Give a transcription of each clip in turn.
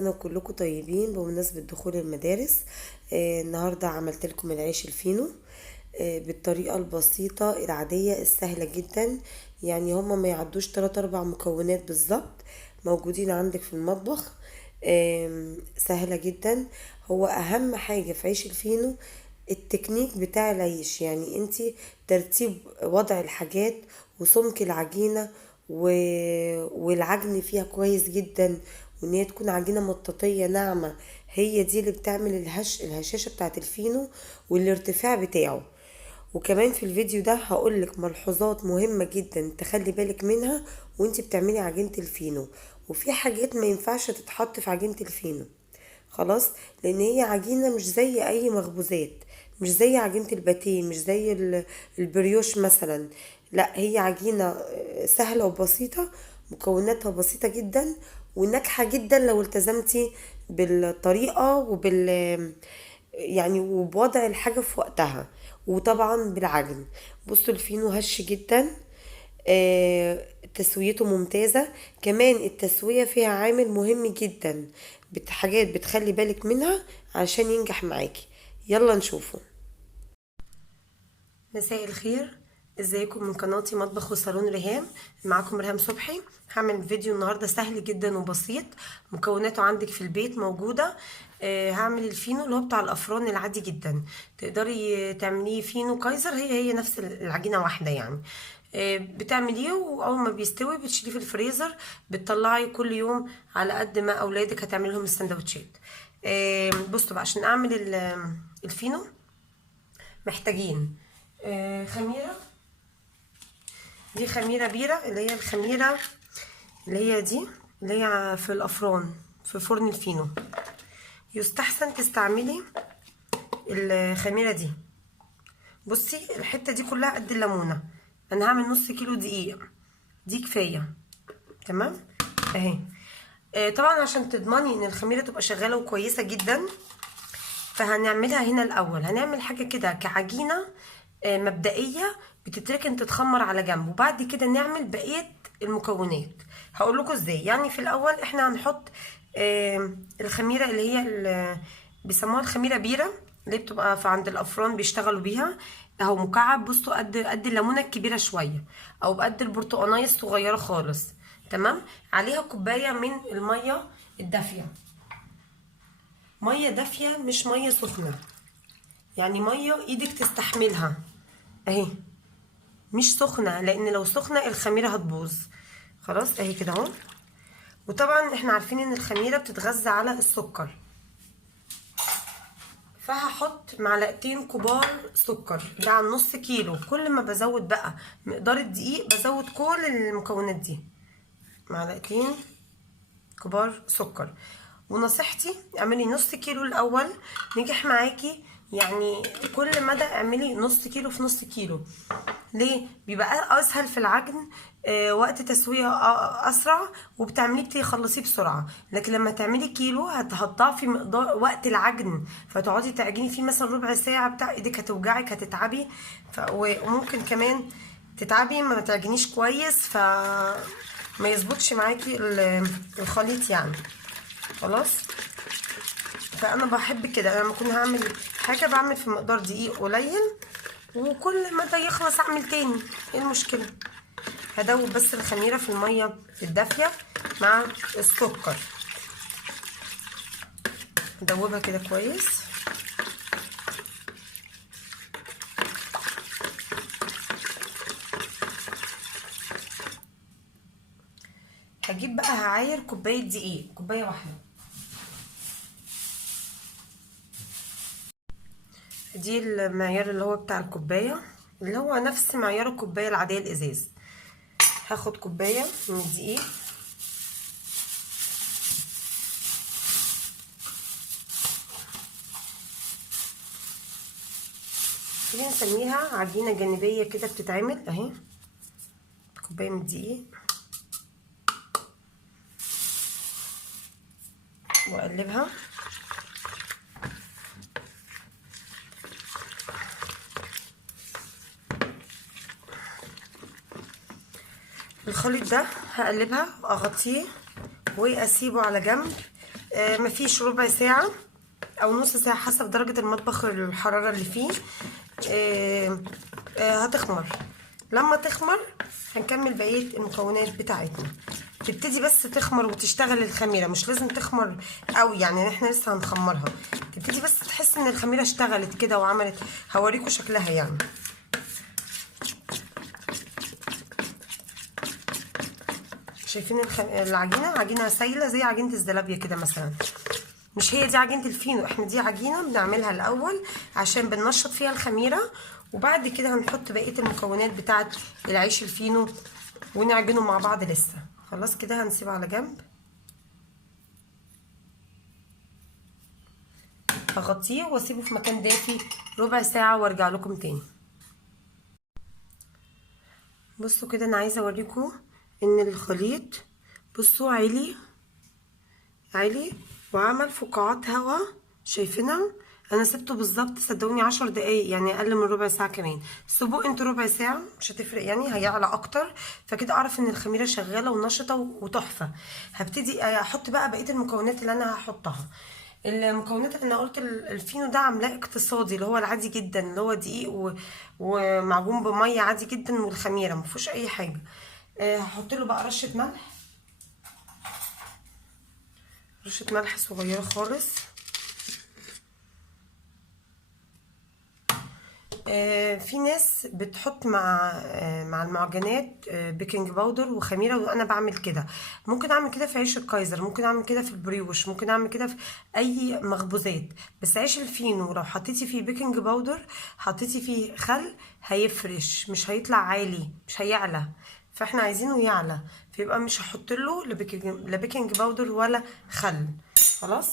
سنة وكلكم طيبين بمناسبة دخول المدارس. النهاردة عملت لكم العيش الفينو بالطريقة البسيطة العادية السهلة جدا. يعني هما ما يعدوش 3-4 مكونات بالظبط موجودين عندك في المطبخ. سهلة جدا. هو اهم حاجة في عيش الفينو التكنيك بتاع العيش، يعني انتي ترتيب وضع الحاجات وسمك العجينة والعجن فيها كويس جدا، وان هي تكون عجينة مطاطية ناعمة. هي دي اللي بتعمل الهشاشة بتاعت الفينو والارتفاع بتاعه. وكمان في الفيديو ده هقولك ملحوظات مهمة جدا تخلي بالك منها وانتي بتعملي عجينة الفينو، وفي حاجات ما ينفعش تتحط في عجينة الفينو خلاص، لان هي عجينة مش زي اي مخبوزات، مش زي عجينة الباتيه، مش زي البريوش مثلا. لا، هي عجينة سهلة وبسيطة، مكوناتها بسيطة جدا وناجحة جدا لو التزمتي بالطريقة يعني وبوضع الحاجة في وقتها، وطبعا بالعجن. بصوا الفينو هش جدا، تسويته ممتازة. كمان التسوية فيها عامل مهم جدا، حاجات بتخلي بالك منها عشان ينجح معاكي. يلا نشوفه. مساء الخير، ازيكم من قناتي مطبخ وصالون ريهام. معاكم ريهام صبحي. هعمل فيديو النهارده سهل جدا وبسيط، مكوناته عندك في البيت موجوده. هعمل الفينو اللي هو بتاع الافران العادي جدا، تقدري تعمليه فينو كايزر، هي نفس العجينه واحده يعني. بتعمليه واول ما بيستوي بتشيليه في الفريزر، بتطلعي كل يوم على قد ما اولادك هتعمل لهم السندوتشات. بصوا بقى، عشان اعمل الفينو محتاجين خميرة. دي خميرة بيرة، اللي هي الخميرة اللي هي دي، اللي هي في الأفران في فرن الفينو. يستحسن تستعملي الخميرة دي. بصي الحتة دي كلها قد الليمونة. أنا هعمل نص كيلو دقيق، دي كفاية تمام اهي. طبعا عشان تضمني ان الخميرة تبقى شغالة وكويسة جدا، فهنعملها هنا الاول. هنعمل حاجه كده كعجينه مبدئيه بتتركن تتخمر على جنب، وبعد كده نعمل بقيه المكونات. هقول لكم ازاي. يعني في الاول احنا هنحط الخميره اللي هي بيسموها الخميره بيره، اللي بتبقى في عند الافران بيشتغلوا بيها. اهو مكعب، بصوا قد الليمونه الكبيره شويه، او بقد البرتقانيه الصغيره خالص. تمام. عليها كوبايه من الميه الدافيه، ميه دافيه مش ميه سخنه، يعني ميه ايدك تستحملها اهي، مش سخنه، لان لو سخنه الخميره هتبوظ. خلاص اهي كده اهو. وطبعا احنا عارفين ان الخميره بتتغذى على السكر، فهحط معلقتين كبار سكر، ده على نص كيلو. كل ما بزود بقى مقدار الدقيق بزود كل المكونات دي. معلقتين كبار سكر. ونصيحتي اعملي نص كيلو الاول، نجح معاكي يعني كل مدى اعملي نص كيلو في نص كيلو. ليه؟ بيبقى اسهل في العجن، وقت تسويه اسرع، وبتعمليه بتخلصيه بسرعه. لكن لما تعملي كيلو هتضاعفي مقدار وقت العجن، فتقعدي تعجني فيه مثلا ربع ساعه، بتاع ايدك هتوجعك، هتتعبي. وممكن كمان تتعبي ما تعجنيش كويس، ما يظبطش معاكي الخليط يعني. خلاص. فانا بحب كده، لما اكون هعمل حاجه بعمل في مقدار دقيق قليل، وكل ما ده يخلص اعمل تاني. ايه المشكله؟ هدوب بس الخميره في الميه الدافيه مع السكر، ادوبها كده كويس. هجيب بقى هعاير كوبايه دقيق، كوبايه واحده. دي المعيار اللي هو بتاع الكوبايه، اللي هو نفس معيار الكوبايه العاديه الازاز. هاخد كوبايه من الدقيق، دي نسميها عجينه جانبيه كده بتتعمل اهي. كوبايه من الدقيق واقلبها. الخليط ده هقلبها، اغطيه واسيبه على جنب مفيش ربع ساعة او نص ساعة حسب درجة المطبخ الحرارة اللي فيه. هتخمر. لما تخمر هنكمل بقية المكونات بتاعتنا. تبتدي بس تخمر وتشتغل الخميرة، مش لازم تخمر قوي يعني، احنا لسه هنخمرها. تبتدي بس تحس ان الخميرة اشتغلت كده وعملت. هوريكم شكلها يعني. شايفين العجينة؟ عجينة سايلة زي عجينة الزلابية كده مثلا. مش هي دي عجينة الفينو، احنا دي عجينة بنعملها الاول عشان بننشط فيها الخميرة، وبعد كده هنحط بقية المكونات بتاعة العيش الفينو ونعجنه مع بعض. لسه خلاص كده هنسيبه على جنب. هغطيه واسيبه في مكان دافي ربع ساعة وارجع لكم تاني. بصوا كده، انا عايزة اوريكم ان الخليط، بصوا عالي وعمل فقاعات هوا، شايفينها؟ انا سبته بالظبط صدقوني 10 دقايق، يعني اقل من ربع ساعه كمان. سيبوه انتوا ربع ساعه مش هتفرق يعني، هيعلى اكتر. فكده اعرف ان الخميره شغاله ونشطه وتحفه. هبتدي احط بقى بقيه المكونات اللي انا هحطها. المكونات اللي انا قلت الفينو ده عاملاه اقتصادي، اللي هو العادي جدا، اللي هو دقيق ومعجون بميه عادي جدا، والخميره مفيهوش اي حاجه. هحط له بقى رشه ملح، رشه ملح صغيره خالص. في ناس بتحط مع المعجنات بيكنج باودر وخميره، وانا بعمل كده. ممكن اعمل كده في عيش الكايزر، ممكن اعمل كده في البريوش، ممكن اعمل كده في اي مخبوزات. بس عيش الفينو لو حطيتي فيه بيكنج باودر، حطيتي فيه خل، هيفرش، مش هيطلع عالي، مش هيعلى. فاحنا عايزينه يعلى، فيبقى مش هحط له لا بيكنج باودر ولا خل. خلاص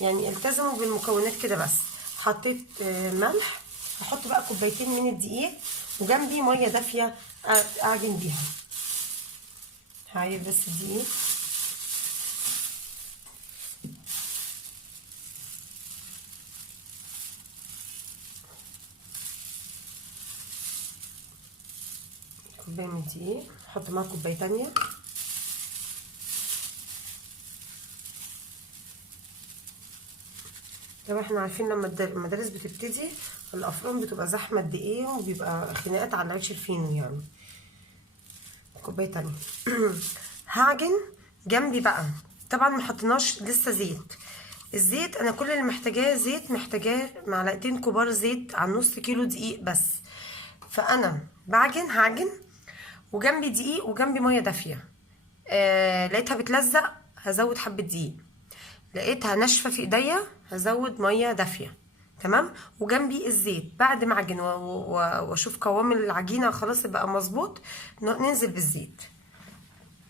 يعني التزموا بالمكونات كده. بس حطيت ملح. هحط بقى كوبايتين من الدقيق، وجنبي ميه دافيه اعجن بيها. هعير بس الدقيق. كوبايه من الدقيق، احط معاها كوبايه تانية. طبعا احنا عارفين لما المدارس بتبتدي الافران بتبقى زحمه قد ايه، وبيبقى خناقات على العيش الفينو يعني. كوبايه تانية. هعجن جنبي بقى. طبعا ما حطيناش لسه زيت. الزيت انا كل اللي محتاجاه زيت، محتاجاه معلقتين كبار زيت على نص كيلو دقيق بس. فانا هعجن وجنبي دقيق وجنبي ميه دافيه. لقيتها بتلزق هزود حبه دقيق، لقيتها ناشفه في ايديا هزود ميه دافيه. تمام. وجنبي الزيت. بعد ما اعجن واشوف قوام العجينه خلاص بقى مظبوط، ننزل بالزيت.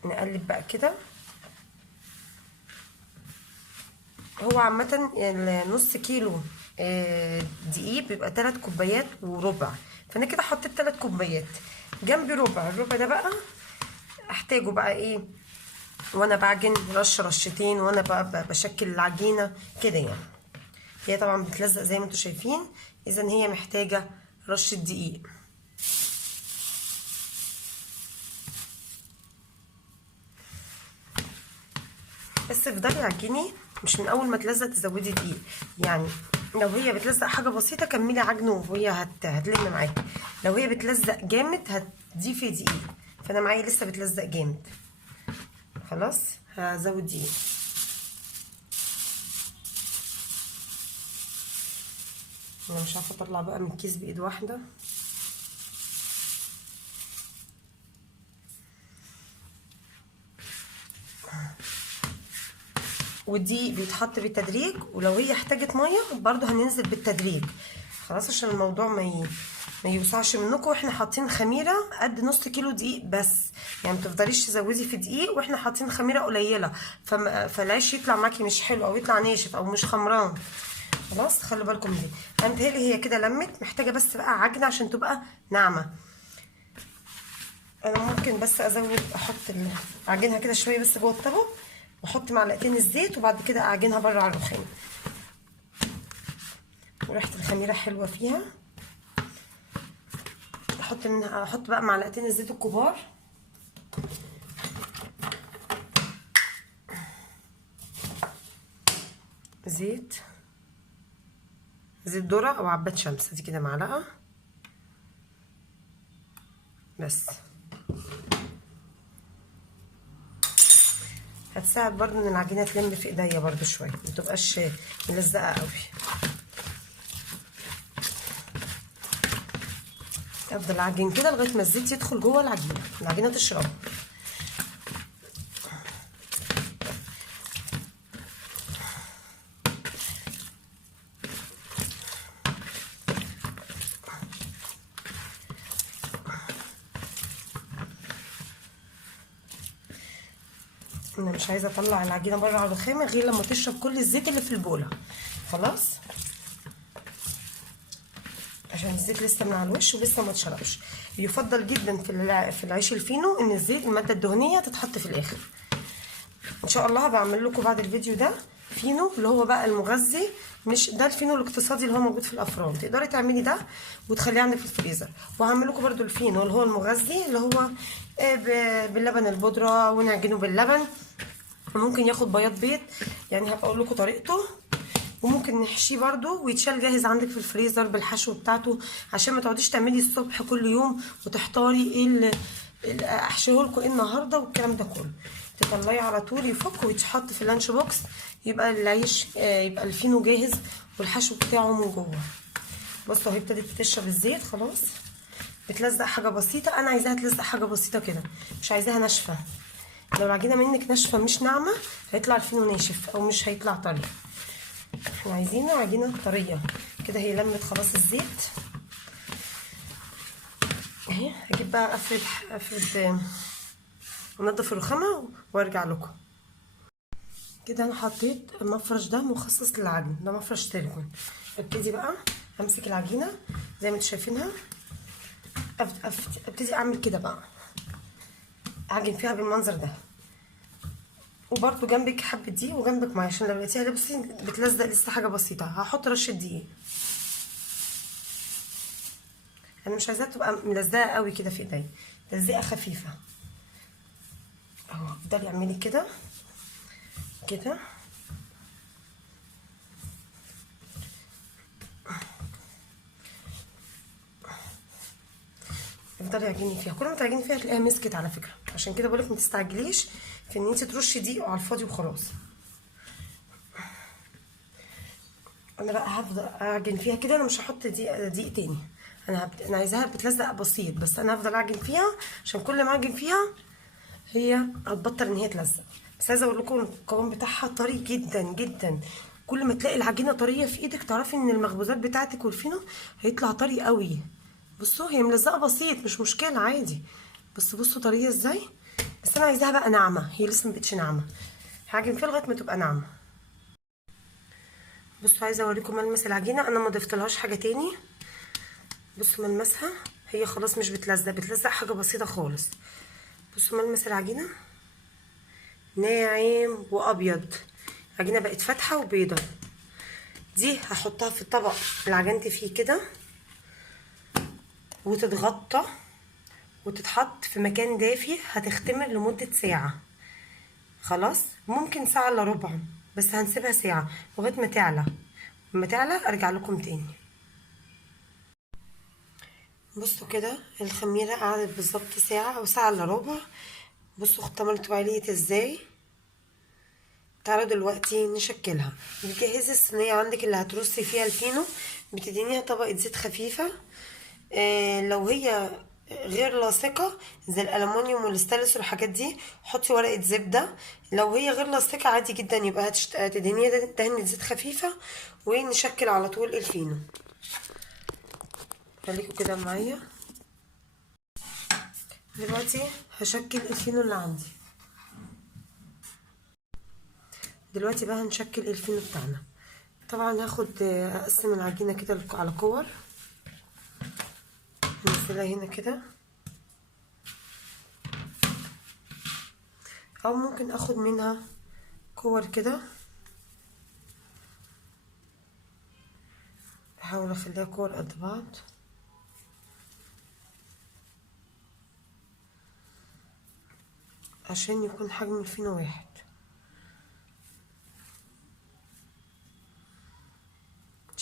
نقلب بقى كده. هو عامه نص كيلو دقيق بيبقى 3 كوبايات وربع، فانا كده حطيت 3 كوبايات. جنبي الربع ده بقى احتاجه بقى ايه وانا بعجن، رشتين وانا بقى بشكل العجينه كده يعني. هي طبعا بتلزق زي ما انتم شايفين، اذا هي محتاجه رشه دقيق. بس افضلي عجني، مش من اول ما تلزق تزودي دقيق يعني. لو هي بتلزق حاجه بسيطه كملي عجنه وهي هتلم معاكي. لو هي بتلزق جامد هتضيفي دقيق، فانا معايا لسه بتلزق جامد. خلاص هزود دقيق. انا مش عارفه اطلع بقى من الكيس بايد واحده. ودي بيتحط بالتدريج، ولو هي احتاجت ميه برضو هننزل بالتدريج. خلاص عشان الموضوع ما يوسعش منكم. واحنا حاطين خميره قد نص كيلو دقيق بس، يعني متفضليش تزودي في دقيق واحنا حاطين خميره قليله، فالعيش يطلع معاكي مش حلو او يطلع ناشف او مش خمران. خلاص خلوا بالكم دي. انا متهيألي هي كده لمت، محتاجه بس بقى عجنه عشان تبقى ناعمه. انا ممكن بس احط اعجنها كده شويه بس جوه الطبق، واحط معلقتين الزيت، وبعد كده اعجنها بره على الرخام. وريحه الخميره حلوه فيها. احط بقى معلقتين الزيت الكبار. زيت ذرة او عباد شمس، دي كده معلقة بس. هتساعد برضو ان العجينة تلم في ايديا برضو شوية، متبقاش ملزقة قوي. افضل اعجن كده لغاية ما الزيت يدخل جوه العجينة تشرب. انا مش عايزه اطلع العجينه بره على الرخامه غير لما تشرب كل الزيت اللي في البوله. خلاص، عشان الزيت لسه من على الوش ولسه ما اتشربش. يفضل جدا في العيش الفينو ان الزيت الماده الدهنيه تتحط في الاخر. ان شاء الله بعمل لكم بعد الفيديو ده فينو اللي هو بقى المغذي، مش ده الفينو الاقتصادي اللي هو موجود في الافران. تقدري تعملي ده وتخليه عندك في الفريزر. وهعمل لكم برده الفينو اللي هو المغذي اللي هو باللبن البودره، ونعجنه باللبن. ممكن ياخد بياض، يعني هبقى اقول لكم طريقته. وممكن نحشيه برده ويتشال جاهز عندك في الفريزر بالحشو بتاعته، عشان ما تقعديش تعملي الصبح كل يوم وتحتاري ايه اللي احشيه لكم ايه النهارده والكلام ده كله. تطلعي على طول يفك ويتحط في اللانش بوكس، يبقى العيش يبقى الفينو جاهز والحشو بتاعه من جوه. بصوا اهي ابتدت تشرب الزيت خلاص، بتلزق حاجه بسيطه. انا عايزاها تلزق حاجه بسيطه كده، مش عايزاها ناشفه. لو العجينه منك ناشفه مش ناعمه هيطلع الفينو ناشف او مش هيطلع طري. احنا عايزينه عجينه طريه كده. هي لمت خلاص الزيت اهي. هجيب بقى افرد انضف الرخامه وارجع لكم. كده انا حطيت المفرش ده مخصص للعجن، ده مفرش سيليكون. ابتدي بقى امسك العجينه زي ما انتم شايفينها، ابتدي اعمل كده بقى، اعجن فيها بالمنظر ده. وبرده جنبك حبه دقيق وجنبك ميه، عشان لو لقيتيها بصي بتلزق لسه حاجه بسيطه. هحط رشه دقيق، انا مش عايزاها تبقى ملزقه قوي كده في ايديا، تلزيقه خفيفه اهو. افضلي اعملي كده كده. افضلي اعجني فيها، كل ما تعجني فيها تلاقيها مسكت على فكره. عشان كده بقولك ما تستعجليش في ان انت ترشي دقيق على الفاضي وخلاص. انا بقى هفضل اعجن فيها كده، انا مش هحط دقيق تاني. انا عايزاها بتلزق بسيط، بس انا هفضل اعجن فيها عشان كل ما اعجن فيها هي هتبطل ان هي تلزق. بس عايزه اقول لكم القوام بتاعها طري جدا جدا. كل ما تلاقي العجينه طريه في ايدك تعرفي ان المخبوزات بتاعتك والفينو هيطلع طري قوي. بصوا هي ملزقه بسيط مش مشكله عادي، بس بصوا طريه ازاي. بس انا عايزاها بقى ناعمه، هي لسه مبقتش ناعمه. هعجن فيها لغايه ما تبقى ناعمه. بصوا عايزه اوريكم ملمس العجينه، انا ما ضفتلهاش حاجه تاني. بصوا ملمسها هي خلاص مش بتلزق حاجه بسيطه خالص. بصوا ملمس العجينه ناعم وابيض، العجينه بقت فاتحه وبيضه. دي هحطها في الطبق اللي عجنت فيه كده، وتتغطى وتتحط في مكان دافي، هتختمر لمده ساعه. خلاص ممكن ساعه الا ربع، بس هنسيبها ساعه لغايه ما تعلى. لما تعلى ارجع لكم تاني. بصوا كده الخميره قعدت بالظبط ساعه او ساعه الا ربع. بصوا اختمرت وعليت ازاي. تعالوا دلوقتي نشكلها. بتجهزي الصينيه عندك اللي هترصي فيها الفينو، بتدينيها طبقه زيت خفيفه. لو هي غير لاصقه زي الالومنيوم والستانلس والحاجات دي حطي ورقه زبده. لو هي غير لاصقه عادي جدا يبقى هتدهنيها دهنه زيت خفيفه، ونشكل على طول الفينو. خليكوا كده معايا. دلوقتي هشكل الفينو اللي عندي. دلوقتي بقى هنشكل الفينو بتاعنا. طبعا هاخد اقسم العجينه كده على كور، ننزلها هنا كده، او ممكن اخد منها كور كده. احاول اخليها كور قد بعض عشان يكون حجم الفينو واحد.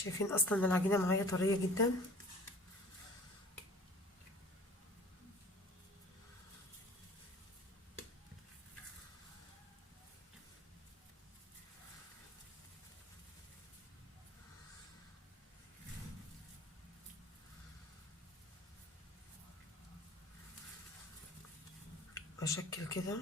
شايفين اصلا العجينه معايا طريه جدا. اشكل كده.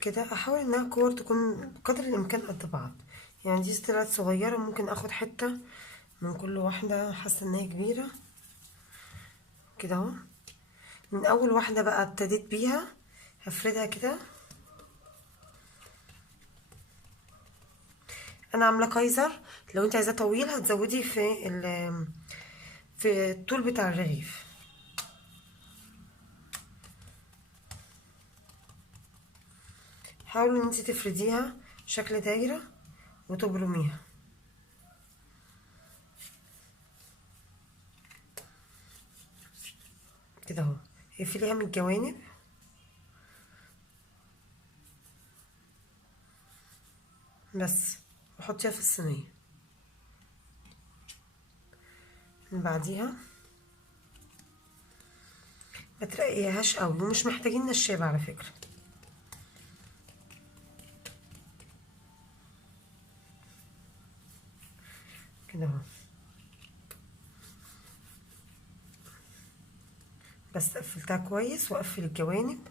كده احاول انها الكور تكون بقدر الامكان قد بعض. يعني دي طلعت صغيره، ممكن اخد حته من كل واحده حاسه انها كبيره كده اهو. من اول واحده بقى ابتديت بيها هفردها كده. انا عامله كايزر، لو انت عايزاه طويل هتزودي في الطول بتاع الرغيف. حاولي ان انت تفرديها شكل دايره وتبرميها كده اهو. اقفليها من الجوانب بس، وحطيها في الصينيه. من بعديها ما ترقيهاش قوي، ومش محتاجين نشابه على فكره كده اهو. بس قفلتها كويس واقفل الجوانب.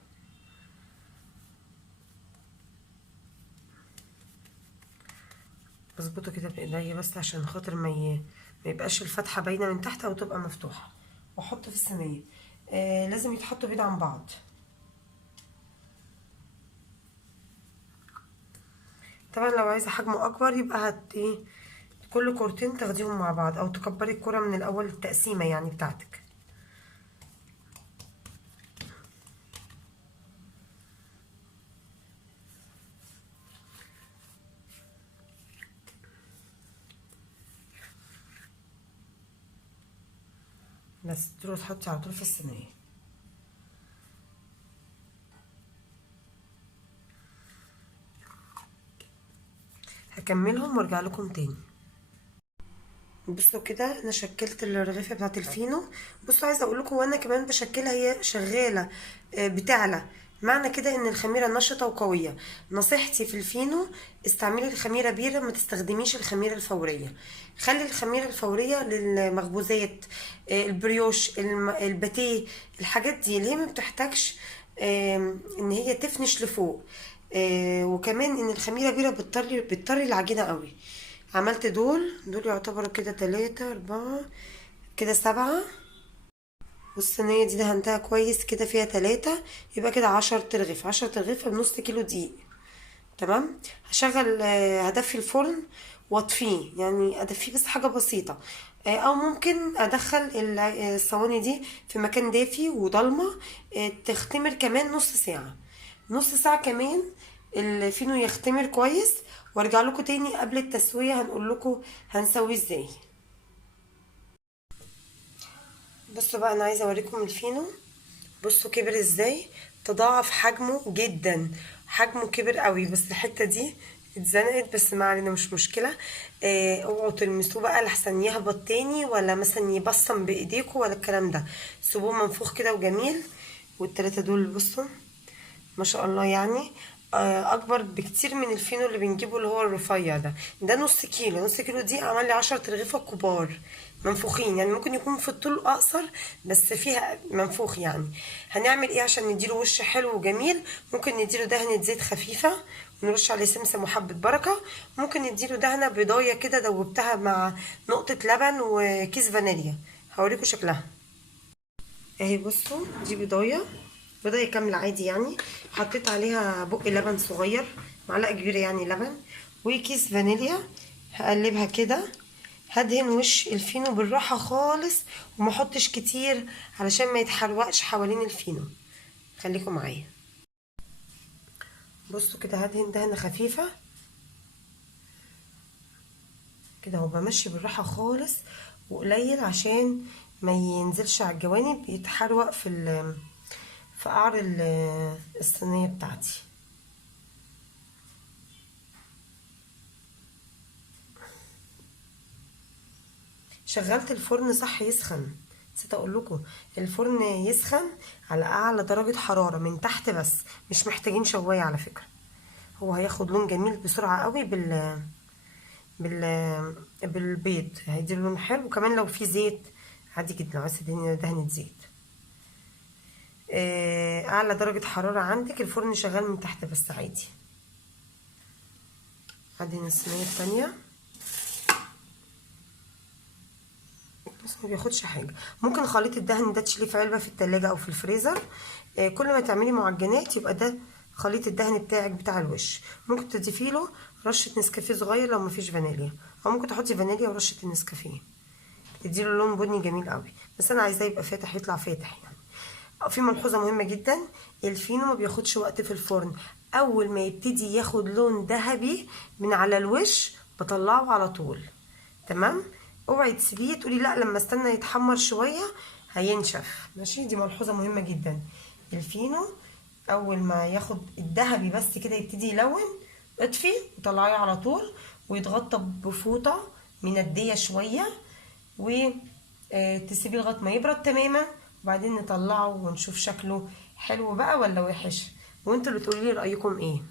بظبطه كده بايديا بس عشان خاطر ما يبقاش الفتحه باينه من تحت او تبقى مفتوحه. واحطه في الصينيه. لازم يتحطوا بعيد عن بعض. طبعا لو عايزه حجمه اكبر يبقى ايه، كل كورتين تاخديهم مع بعض، او تكبري الكرة من الاول التقسيمه يعني بتاعتك. بس تروحي تحطي على طول في الصينيه. هكملهم وارجع لكم تاني. بصوا كده انا شكلت الرغيفه بتاعت الفينو. بصوا عايزه اقول لكم وانا كمان بشكلها هي شغاله بتعلى. معنى كده ان الخميره نشطه وقويه. نصيحتي في الفينو استعملي الخميره بيره، ما تستخدميش الخميره الفوريه. خلي الخميره الفوريه للمخبوزات، البريوش، الباتيه، الحاجات دي اللي هي ما بتحتاجش ان هي تفنش لفوق. وكمان ان الخميره بيره بتطري العجينه قوي. عملت دول يعتبروا كده 3 4 كده 7. والصينية دي دهنتها كويس كده فيها 3، يبقى كده 10 ترغيف. 10 ترغيف بنص كيلو دقيق. تمام. هشغل هدفي الفرن واطفيه، يعني ادفيه بس حاجة بسيطة. او ممكن ادخل الصواني دي في مكان دافي وضلمة تختمر كمان نص ساعة. نص ساعة كمان الفينو يختمر كويس. وارجع لكم تاني قبل التسوية هنقول لكم هنسويه ازاي. بصوا بقى انا عايزه اوريكم الفينو. بصوا كبر ازاي، تضاعف حجمه جدا. حجمه كبر قوي، بس الحته دي اتزنقت، بس ما علينا مش مشكله. اوعوا تلمسوه بقى لحسن يهبط تاني، ولا مثلا يبصم بايديكم ولا الكلام ده. سيبوه منفوخ كده وجميل. والتلاته دول بصوا ما شاء الله يعني اكبر بكتير من الفينو اللي بنجيبه اللي هو الرفيع ده نص كيلو. نص كيلو دي عمل لي 10 ترغيفة كبار منفوخين. يعني ممكن يكون في الطول اقصر بس فيها منفوخ يعني. هنعمل ايه عشان نديله وش حلو وجميل؟ ممكن نديله دهنة زيت خفيفة ونرش عليه سمسم وحبة بركة. ممكن نديله دهنة بيضاية كده دوبتها مع نقطة لبن وكيس فانيليا. هوريكم شكلها اهي. بصوا دي بيضايه كامله عادي يعني. حطيت عليها بق لبن صغير، معلقه كبيره يعني لبن، وكيس فانيليا. هقلبها كده. هدهن وش الفينو بالراحه خالص وما احطش كتير علشان ما يتحرقش حوالين الفينو. خليكم معايا. بصوا كده هدهن دهنه خفيفه كده وبمشي بالراحه خالص وقليل عشان ما ينزلش على الجوانب يتحرق في قعر الصينيه بتاعتي. شغلت الفرن صح يسخن، نسيت اقول لكم الفرن يسخن على اعلى درجه حراره من تحت بس، مش محتاجين شوايه على فكره. هو هياخد لون جميل بسرعه قوي بالبيض، هيدي لون حلو. وكمان لو في زيت عادي جدا، لو عايزه دهنه زيت. اعلى درجه حراره عندك، الفرن شغال من تحت بس عادي. هدهن الصينيه التانيه بس ما بياخدش حاجه. ممكن خليط الدهن ده تشيليه في علبه في التلاجة او في الفريزر. كل ما تعملي معجنات يبقى ده خليط الدهن بتاعك بتاع الوش. ممكن تضيفي له رشه نسكافيه صغير لو مفيش فانيليا، او ممكن تحطي فانيليا ورشه النسكافيه تديله لون بني جميل قوي. بس انا عايزاه يبقى فاتح، يطلع فاتح يعني. في ملحوظه مهمه جدا، الفينو ما بياخدش وقت في الفرن. اول ما يبتدي ياخد لون ذهبي من على الوش بطلعه على طول. تمام. اوعي تسيبيه تقولي لا لما استنى يتحمر شويه هينشف. ماشي، دي ملحوظه مهمه جدا. الفينو اول ما ياخد الذهبي بس كده يبتدي يلون، اطفي وطلعيه على طول ويتغطى بفوطه منديه شويه وتسيبيه لغايه ما يبرد تماما، وبعدين نطلعه ونشوف شكله حلو بقى ولا وحش، وانتوا اللي تقولوا لي رايكم ايه.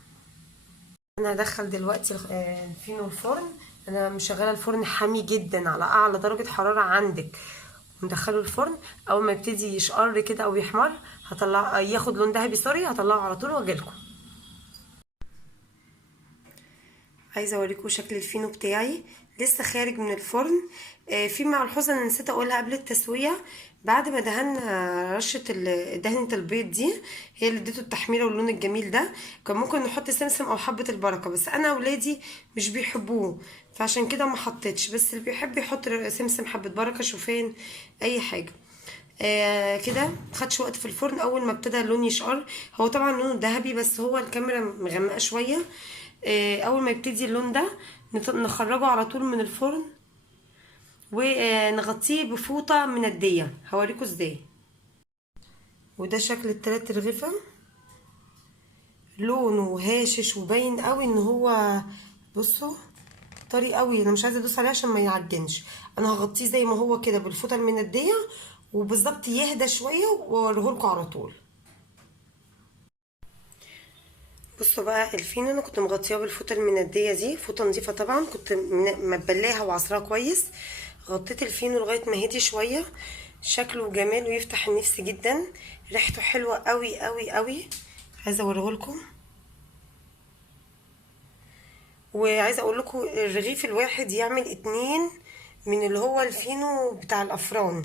انا هدخل دلوقتي الفينو الفرن. انا مشغله الفرن حامي جدا على اعلى درجه حراره عندك، وندخله الفرن. اول ما يبتدي يشقر كده او يحمر هطلع ياخد لون ذهبي سوري، هطلعه على طول واجيلكم. عايزه اوريكم شكل الفينو بتاعي لسه خارج من الفرن. في ملحوظه انا نسيت اقولها قبل التسويه. بعد ما دهنا رشه دهنه البيض دي هي اللي اديته التحميره واللون الجميل ده. كان ممكن نحط سمسم او حبه البركه، بس انا اولادي مش بيحبوه فعشان كده ما حطيتش. بس اللي بيحب يحط سمسم، حبه بركه، شوفان، اي حاجه. كده خدش وقت في الفرن. اول ما ابتدى اللون يشقر، هو طبعا لونه ذهبي بس هو الكاميرا مغمقه شويه. اول ما يبتدي اللون ده نخرجه على طول من الفرن ونغطيه بفوطه منديه. هوريكم ازاي. وده شكل التلات رغيفه، لونه هاشش وباين قوي ان هو، بصوا طري قوي. انا مش عايزه ادوس عليه عشان ما يعجنش. انا هغطيه زي ما هو كده بالفوطه المنديه وبالظبط يهدى شويه واوريهولكوا على طول. بصوا بقى الفينو انا كنت مغطياه بالفوطه المنديه دي، فوطه نظيفه طبعا، كنت مبلاها وعصراها كويس. غطيت الفينو لغايه ما هدي شويه. شكله جمال ويفتح النفس جدا، ريحته حلوه قوي قوي قوي. عايزه اوريهولكم. وعايزه اقول لكم الرغيف الواحد يعمل 2 من اللي هو الفينو بتاع الافران.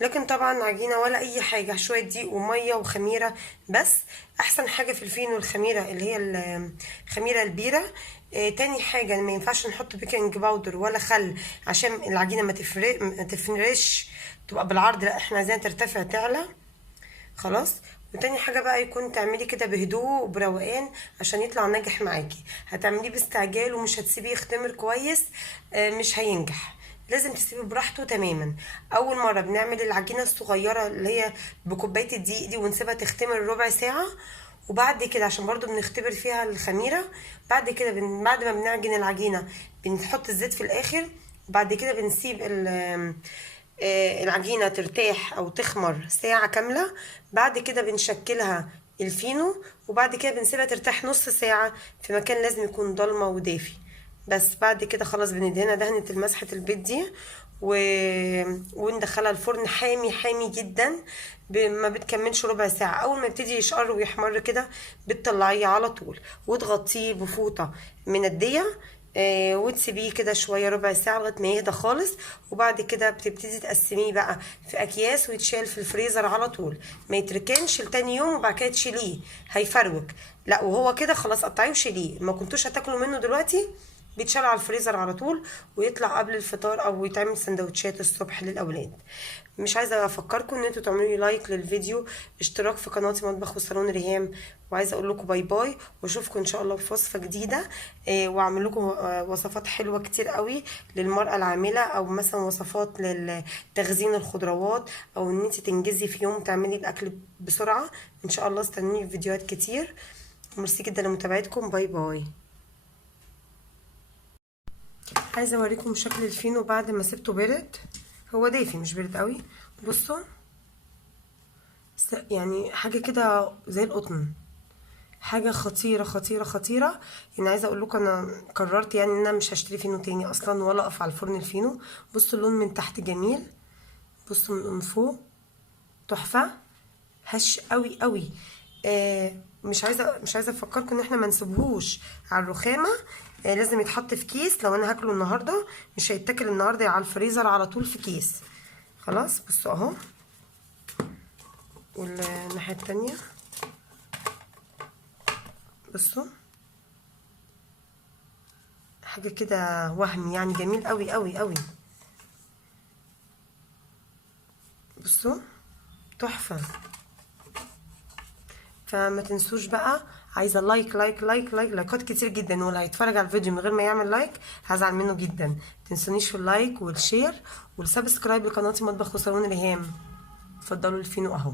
لكن طبعا عجينه ولا اي حاجه، شويه دقيق وميه وخميره بس. احسن حاجه في الفينو الخميره اللي هي الخميره البيره. تاني حاجه ما ينفعش نحط بيكنج باودر ولا خل عشان العجينه ما تفرش تبقى بالعرض، لا احنا عايزينها ترتفع تعلى. خلاص. وتاني حاجه بقى يكون تعملي كده بهدوء وبروقان عشان يطلع ناجح معاكي. هتعمليه باستعجال ومش هتسيبيه يختمر كويس، مش هينجح. لازم تسيبيه براحته تماما. اول مره بنعمل العجينه الصغيره اللي هي بكوبايه الدقيق دي ونسيبها تختمر ربع ساعه، وبعد كده عشان برضو بنختبر فيها الخميره. بعد كده بعد ما بنعجن العجينه بنحط الزيت في الاخر، وبعد كده بنسيب العجينة ترتاح او تخمر ساعة كاملة. بعد كده بنشكلها الفينو، وبعد كده بنسيبها ترتاح نص ساعة في مكان لازم يكون ضلمة ودافي. بس بعد كده خلاص بندهنها دهنة المسحة البيض دي وندخلها الفرن حامي حامي جدا. ما بتكملش ربع ساعة. اول ما يبتدي يشقر ويحمر كده بتطلعيه على طول وتغطيه بفوطة مندية. وتسيبيه كده شويه ربع ساعه لغايه ما يهدى خالص. وبعد كده بتبتدي تقسميه بقى في اكياس ويتشال في الفريزر على طول، ما يتركنش لتاني يوم وبعد كده تشيليه هيفروك. لا، وهو كده خلاص قطعيه وشيليه. ما كنتوش هتاكلوا منه دلوقتي بيتشال على الفريزر على طول ويطلع قبل الفطار او يتعمل سندوتشات الصبح للاولاد. مش عايزه افكركم ان انتوا تعملوا لي لايك للفيديو، اشتراك في قناتي مطبخ وصالون ريهام، وعايزه اقول لكم باي باي، واشوفكم ان شاء الله في وصفه جديده. واعمل لكم وصفات حلوه كتير قوي للمراه العامله، او مثلا وصفات لتخزين الخضروات، او ان انت تنجزي في يوم تعملي الاكل بسرعه. ان شاء الله استنوني في فيديوهات كتير. ميرسي جدا لمتابعتكم، باي باي. عايزه اوريكم شكل الفينو بعد ما سبته برد. هو دافي مش برد قوي، بصوا يعني حاجه كده زي القطن، حاجه خطيره خطيره خطيره. يعني عايزه اقول لكم انا قررت يعني ان انا مش هشتري فينو تاني اصلا، ولا اقف على الفرن الفينو. بصوا اللون من تحت جميل، بصوا من فوق تحفه، هش قوي قوي. مش عايزه افكركم ان احنا ما نسيبهوش على الرخامه. لازم يتحط في كيس. لو انا هاكله النهارده مش هيتاكل النهارده، على الفريزر على طول في كيس. خلاص بصوا اهو، والناحيه التانية بصوا، حاجه كده وهم يعني، جميل قوي قوي قوي. بصوا تحفه. فما تنسوش بقى، عايزه لايك لايك لايك لايك لايكات كتير جدا، واللي هيتفرج على الفيديو من غير ما يعمل لايك هزعل منه جدا. متنسونيش في اللايك والشير والسبسكرايب لقناتي مطبخ وصالون ريهام. اتفضلوا الفينو اهو.